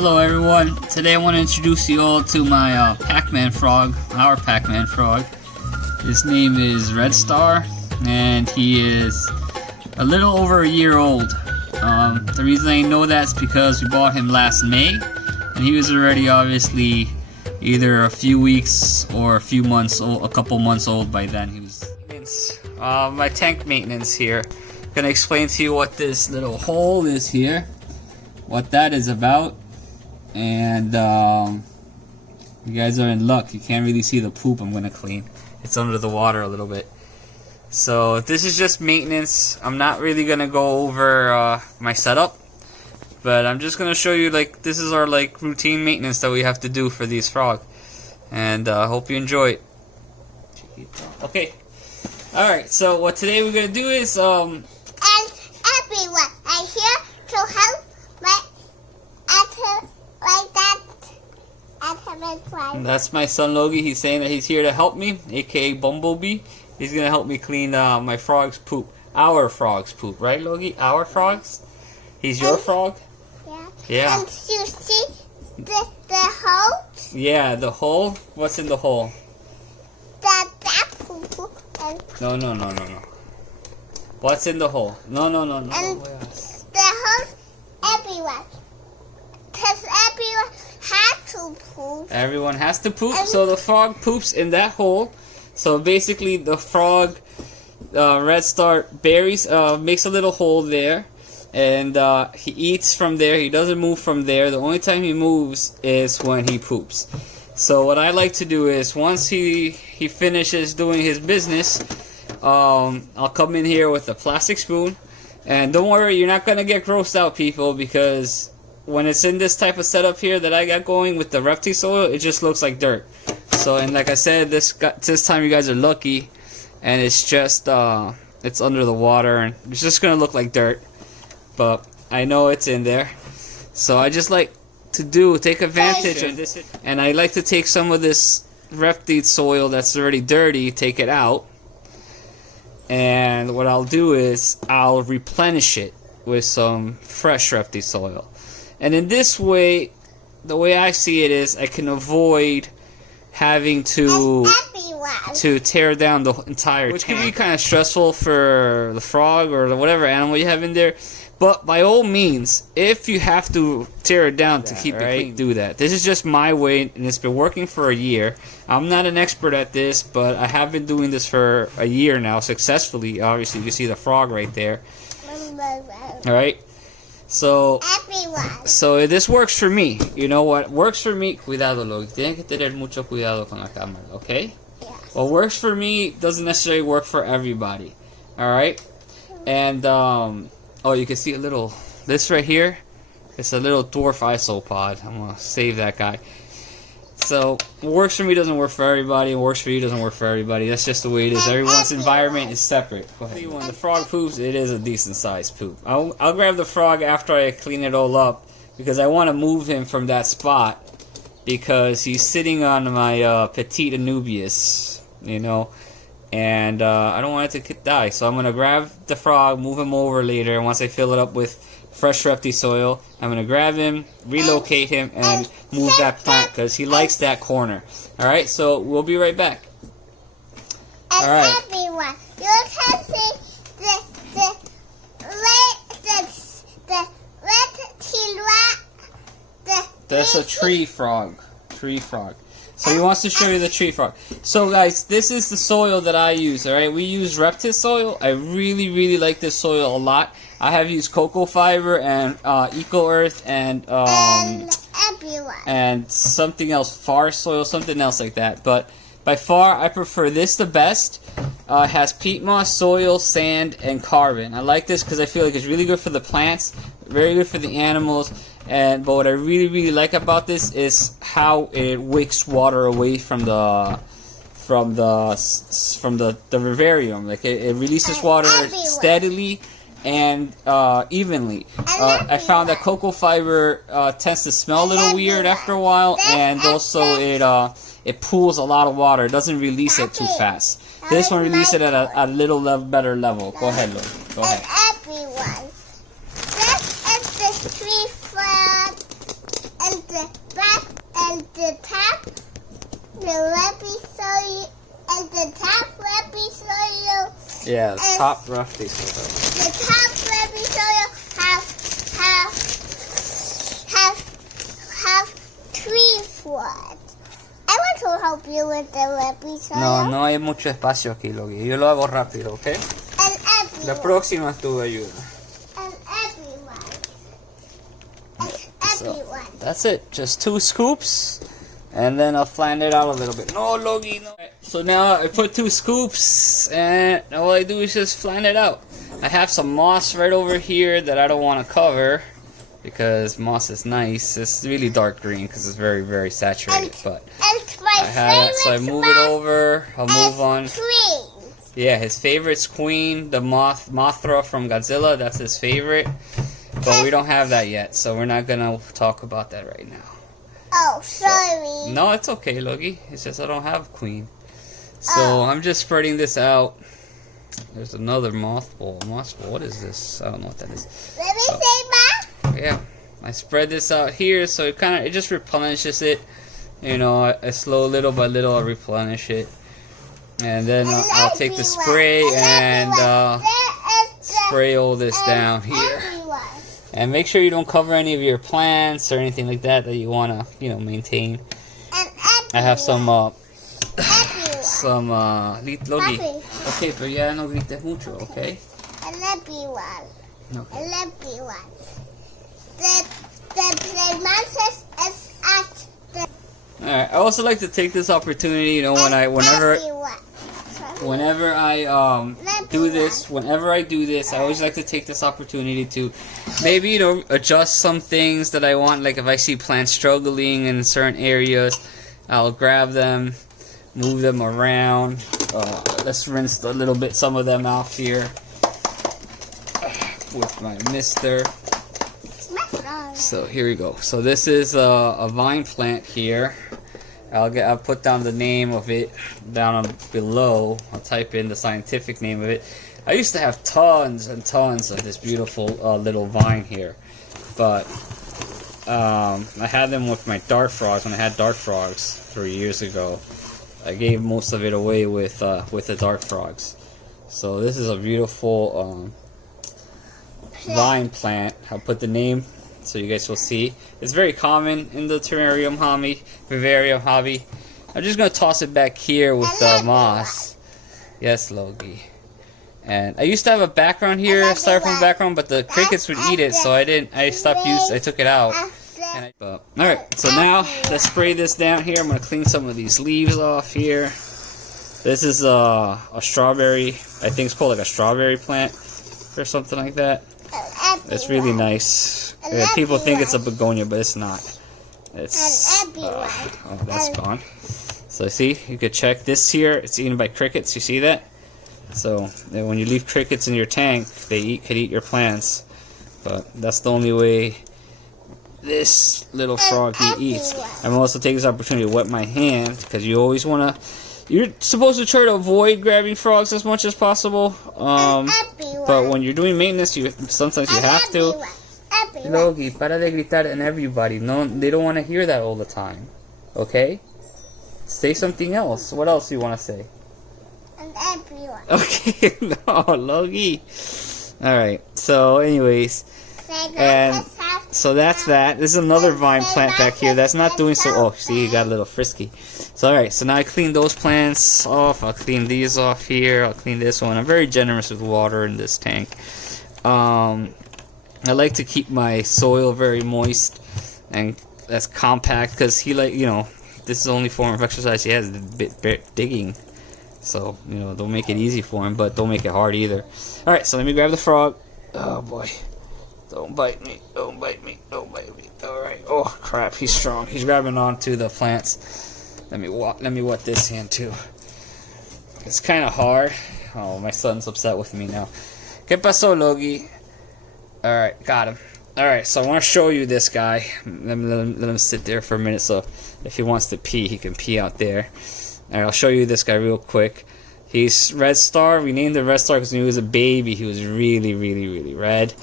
Hello everyone, today I want to introduce you all to my Pacman frog, our Pacman frog. His name is Red Star and he is a little over a year old. The reason I know that is because we bought him last May and he was already obviously either a few weeks or a few months old, a couple months old by then. He was my tank maintenance here. I'm gonna explain to you what this little hole is here, what that is about. And you guys are in luck. You can't really see the poop I'm gonna clean. It's under the water a little bit. So this is just maintenance. I'm not really gonna go over my setup, but I'm just gonna show you like this is our like routine maintenance that we have to do for these frogs. And hope you enjoy it. Okay. All right. So what today we're gonna do is and everyone, I'm here to help my like that. That's my son Logie. He's saying that he's here to help me, aka Bumblebee. He's gonna help me clean my frog's poop. Our frog's poop, right, Logie? Our frogs? He's your frog? Yeah. Yeah. And you see the hole? Yeah, the hole? What's in the hole? That poop. And No. What's in the hole? No. And the hole, everyone. Because everyone has to poop. Everyone has to poop, so the frog poops in that hole. So basically the frog, Red Star, buries, makes a little hole there. And he eats from there. He doesn't move from there. The only time he moves is when he poops. So what I like to do is once he finishes doing his business, I'll come in here with a plastic spoon. And don't worry, you're not going to get grossed out, people, because when it's in this type of setup here that I got going with the reptile soil, it just looks like dirt. So, and like I said, this time you guys are lucky, and it's just it's under the water, and it's just gonna look like dirt. But I know it's in there, so I just like to take advantage of this, and I like to take some of this reptile soil that's already dirty, take it out, and what I'll do is I'll replenish it with some fresh reptile soil. And in this way, the way I see it is I can avoid having to tear down the entire tank, which can be kind of stressful for the frog or whatever animal you have in there. But by all means, if you have to tear it down to keep it clean, do that. This is just my way, and it's been working for a year. I'm not an expert at this, but I have been doing this for a year now successfully. Obviously, you can see the frog right there. All right. So this works for me. You know what works for me? Cuidado, Logie. Tienen que tener mucho cuidado con la cámara, okay? Yeah. What works for me doesn't necessarily work for everybody. All right? And oh, you can see a little. This right here, it's a little dwarf isopod. I'm gonna save that guy. So what works for me doesn't work for everybody. What works for you doesn't work for everybody. That's just the way it is. Everyone's environment is separate. Go ahead. When the frog poops, it is a decent sized poop. I'll grab the frog after I clean it all up because I want to move him from that spot because he's sitting on my petite Anubius, you know, and I don't want it to die. So I'm gonna grab the frog, move him over later, and once I fill it up with fresh reptile soil, I'm gonna grab him, relocate him, and move that plant because he likes that corner. All right, so we'll be right back. And all right. Everyone, you can see That's a tree frog. Tree frog. So he wants to show you the tree frog. So guys, this is the soil that I use, alright? We use reptile soil. I really like this soil a lot. I have used cocoa fiber and eco earth and something else, forest soil, something else like that. But by far I prefer this the best. It has peat moss, soil, sand, and carbon. I like this because I feel like it's really good for the plants, very good for the animals. But what I really like about this is how it wicks water away from the vivarium. Like it releases water steadily and evenly. I found that cocoa fiber tends to smell a little weird after a while, and also it pools a lot of water. It doesn't release it too fast. This one releases it at a little better level. Go ahead, Lou. Go ahead. Everyone, this is the tree frog, and Yeah, the And top roughly soil. the top rubby soil have 3 foot. I want to help you with the rubby soil. No, no hay mucho espacio aquí, Logi. Yo lo hago rápido, ¿ok? And La everyone. próxima es tu ayuda. And everyone. And So, everyone. that's it. Just 2 scoops. And then I'll flatten it out a little bit. No, Logi, no. So now I put 2 scoops, and all I do is just flatten it out. I have some moss right over here that I don't want to cover because moss is nice. It's really dark green because it's very, very saturated. But And my I have it, so I favorite move it over. I'll move on. Queen. Yeah, his favorite's Queen, the Mothra from Godzilla. That's his favorite. But we don't have that yet, so we're not gonna talk about that right now. Oh, sorry. No, it's okay, Logi. It's just I don't have Queen. So I'm just spreading this out. There's another mothball. Mothball. What is this? I don't know what that is. Let me say that. Yeah, I spread this out here, so it just replenishes it. You know, I slow little by little, I replenish it, and then I'll take the spray and spray all this down here. And make sure you don't cover any of your plants or anything like that you wanna, maintain. I have some Logi. Okay, pero ya no grites mucho, okay? And everyone. Okay. And everyone. The playmat is at the Alright, I also like to take this opportunity, whenever I do this, I always like to take this opportunity to maybe, adjust some things that I want. Like if I see plants struggling in certain areas, I'll grab them, move them around. Let's rinse some of them out here with my mister. So here we go. So this is a vine plant here. I'll put down the name of it down below. I'll type in the scientific name of it. I used to have tons and tons of this beautiful little vine here, but I had them with my dart frogs when I had dart frogs 3 years ago. I gave most of it away with the dart frogs. So this is a beautiful vine plant. I'll put the name so you guys will see. It's very common in the vivarium hobby. I'm just gonna toss it back here with moss. Yes, Logi. And I used to have a background here, a styrofoam background, but the crickets would eat it, so I took it out. Alright, so now let's spray this down here. I'm gonna clean some of these leaves off here. This is a strawberry, I think it's called like a strawberry plant or something like that. It's really nice. People think it's a begonia, but it's not. It's oh, that's gone. So see, you could check this here. It's eaten by crickets. You see that? So when you leave crickets in your tank, they could eat your plants. But that's the only way this little frog eats. I'm also taking this opportunity to wet my hand because you always want to. You're supposed to try to avoid grabbing frogs as much as possible. But when you're doing maintenance, sometimes you have to. Logi, para de gritar and everybody. No, they don't want to hear that all the time. Okay? Say something else. What else do you want to say? And everyone. Okay, no, Logi. Alright, so anyways. And so that's that. This is another vine plant back here. That's not doing so. Oh, see, you got a little frisky. So alright, so now I clean those plants off. I'll clean these off here. I'll clean this one. I'm very generous with water in this tank. I like to keep my soil very moist and as compact because this is the only form of exercise he has, digging. So, don't make it easy for him, but don't make it hard either. Alright, so let me grab the frog. Oh boy. Don't bite me. Don't bite me. Don't bite me. Alright. Oh crap, he's strong. He's grabbing onto the plants. Let me wet this hand too. It's kind of hard. Oh, my son's upset with me now. ¿Qué pasó, Logi? Alright, got him. Alright, so I want to show you this guy. Let him sit there for a minute, so if he wants to pee, he can pee out there. Alright, I'll show you this guy real quick. He's Red Star. We named him Red Star because when he was a baby, he was really, really, really red.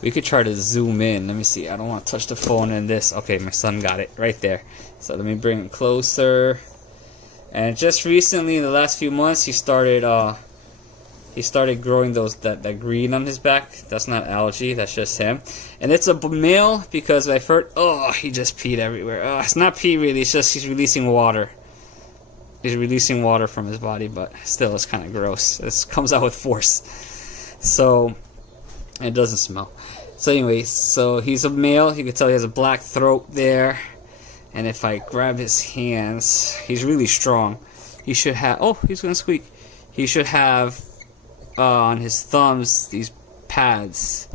We could try to zoom in. Let me see. I don't want to touch the phone in this. Okay, my son got it right there. So let me bring him closer. And just recently, in the last few months, he started he started growing that green on his back. That's not algae, that's just him. And it's a male because I've heard, oh, he just peed everywhere. Oh, it's not pee really, it's just he's releasing water. He's releasing water from his body, but still it's kind of gross. It comes out with force. So, it doesn't smell. So anyway, so he's a male. You can tell he has a black throat there. And if I grab his hands, he's really strong. He should have, oh, he's gonna squeak. He should have on his thumbs these pads.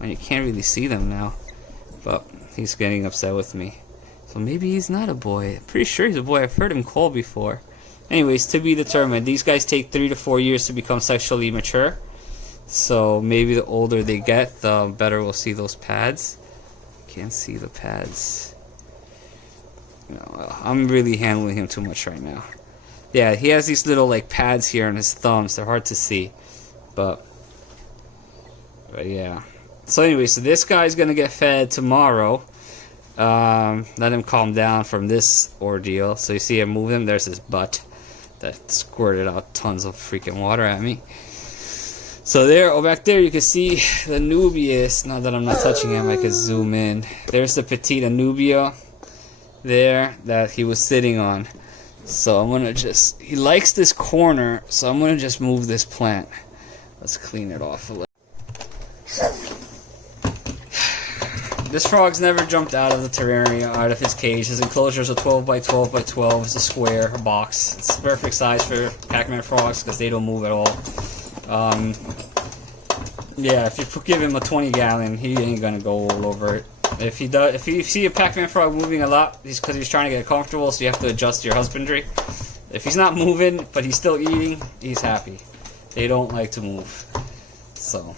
And you can't really see them now. But he's getting upset with me. So maybe he's not a boy. I'm pretty sure he's a boy. I've heard him call before. Anyways, to be determined. These guys take 3 to 4 years to become sexually mature. So maybe the older they get, the better we'll see those pads. Can't see the pads. No, I'm really handling him too much right now. Yeah, he has these little like pads here on his thumbs. They're hard to see. But yeah. So anyway, so this guy's gonna get fed tomorrow. Let him calm down from this ordeal. So you see him move him. There's his butt that squirted out tons of freaking water at me. So there, oh, back there you can see the Nubius. Now that I'm not touching him, I can zoom in. There's the petite Nubia there that he was sitting on. So I'm gonna just, he likes this corner, so I'm gonna just move this plant. Let's clean it off a little. This frog's never jumped out of the terrarium, out of his cage. His enclosure is a 12 by 12 by 12. It's a square, a box. It's perfect size for Pacman frogs because they don't move at all. Yeah, if you give him a 20-gallon, he ain't gonna go all over it. If he does, if you see a Pacman frog moving a lot, it's because he's trying to get comfortable, so you have to adjust your husbandry. If he's not moving, but he's still eating, he's happy. They don't like to move. So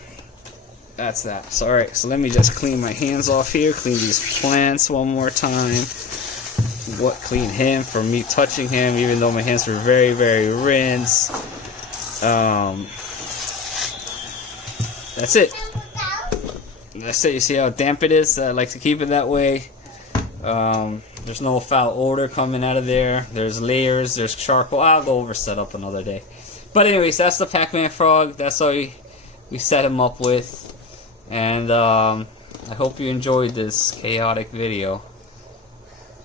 that's that. So alright, so let me just clean my hands off here, clean these plants one more time. Clean him from me touching him, even though my hands were very, very rinsed. That's it. That's it. You see how damp it is? I like to keep it that way. There's no foul odor coming out of there. There's layers. There's charcoal. I'll go over setup another day. But anyways, that's the Pacman frog. That's how we set him up with. And I hope you enjoyed this chaotic video.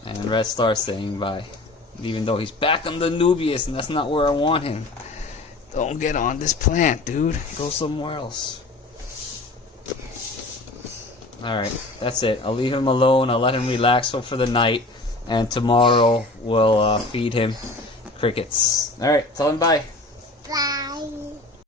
And Red Star saying bye. Even though he's back on the Nubius, and that's not where I want him. Don't get on this plant, dude. Go somewhere else. Alright, that's it. I'll leave him alone. I'll let him relax for the night. And tomorrow we'll feed him crickets. Alright, tell him bye. Bye.